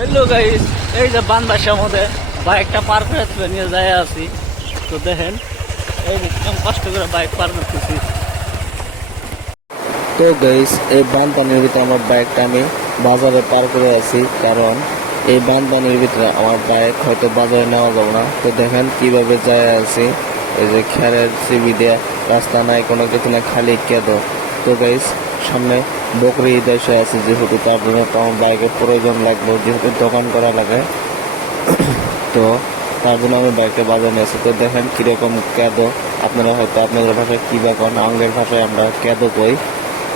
Hello guys, এই যে বানবাসার মধ্যে বাইকটা পার করে নিয়ে যায় আছি। তো দেখেন এই কষ্ট করে বাইক পার করতেছি। তো গাইস, এই বানপানির ভিতরে আমার বাইকটা আমি বাজারে পার করে আছি, কারণ এই বানপানির ভিতরে আমার বাইক হয়তো বাজারে নেওয়া যাবে না। তো দেখেন কিভাবে যায় আছি, এই যে খেরের চিবি দেয়া রাস্তা নাই, কোনো কিছু না, খালি কেঁদো। তো গাইস, সামনে বকরি ঈদ এসে আছে, যেহেতু তার জন্য তো আমার বাইকের প্রয়োজন লাগলো, যেহেতু দোকান করা লাগে। তো তার জন্য আমি বাইকটা বাজারে নিয়েছি। তো দেখেন কিরকম কেঁদো, আপনারা হয়তো আপনাদের ভাষায় কি বা কন, আমাদের ভাষায় আমরা কেঁদো কই।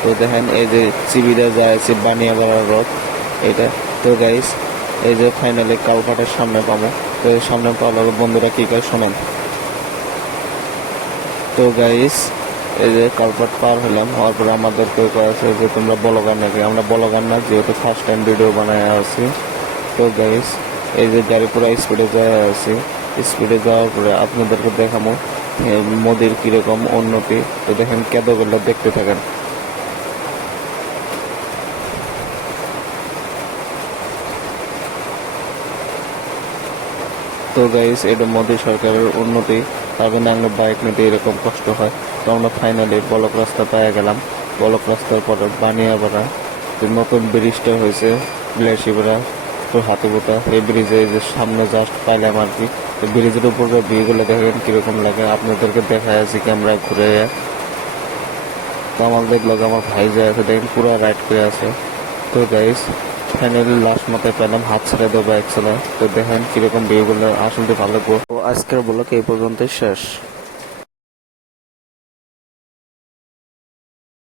তো দেখেন এই যে চিবিটা যায় আছে বানিয়াপাড়া রোড এটা। তো গাইস, এই যে ফাইনালি কালভার্টের সামনে পাবো। তো এই সামনে পাওয়ার বন্ধুরা কি করে শোনেন। তো গাইস, এই যে কালভার্ট পার হলাম, হওয়ার পরে আমাদের কেউ আছে যে তোমরা ব্লগার নাকি। আমরা ব্লগার না, যেহেতু ফার্স্ট টাইম ভিডিও বানায় আছি। তো গাইস, এই যে গাড়ি পুরো স্পিডে যাওয়া আছি, স্পিডে যাওয়ার পরে আপনাদেরকে দেখাবো মোদির কিরকম উন্নতি। তো দেখেন কেঁদোগুলো দেখতে থাকেন। তো গাইস, এটা মোদী সরকারের উন্নতি, তার জন্য আমরা বাইক নিতে এরকম কষ্ট হয়। তো আমরা ফাইনালি বলক রাস্তা পেয়ে গেলাম। বলক রাস্তার পরে বানিয়াপাড়া যে নতুন ব্রিজটা হয়েছে, বিলাসীপাড়া তো হাতিবোতা, এই ব্রিজে যে সামনে জাস্ট পাইলাম আর কি। তো ব্রিজের উপরে ভিউগুলো দেখেন কিরকম লাগে, আপনাদেরকে দেখায় আছি ক্যামেরা ঘুরে। তো আমার দেখলো আমার ভাই যায় আছে, দেখেন পুরো রাইড করে আছে। তো গাইস, ফাইনালি লাস্ট মাথায় পেলাম, হাত ছেড়ে দেবো বাইক চালায়। তো দেখেন কিরকম ভিউগুলো, আসলে ভালো। তো আজকের ব্লগ এই পর্যন্তই শেষ।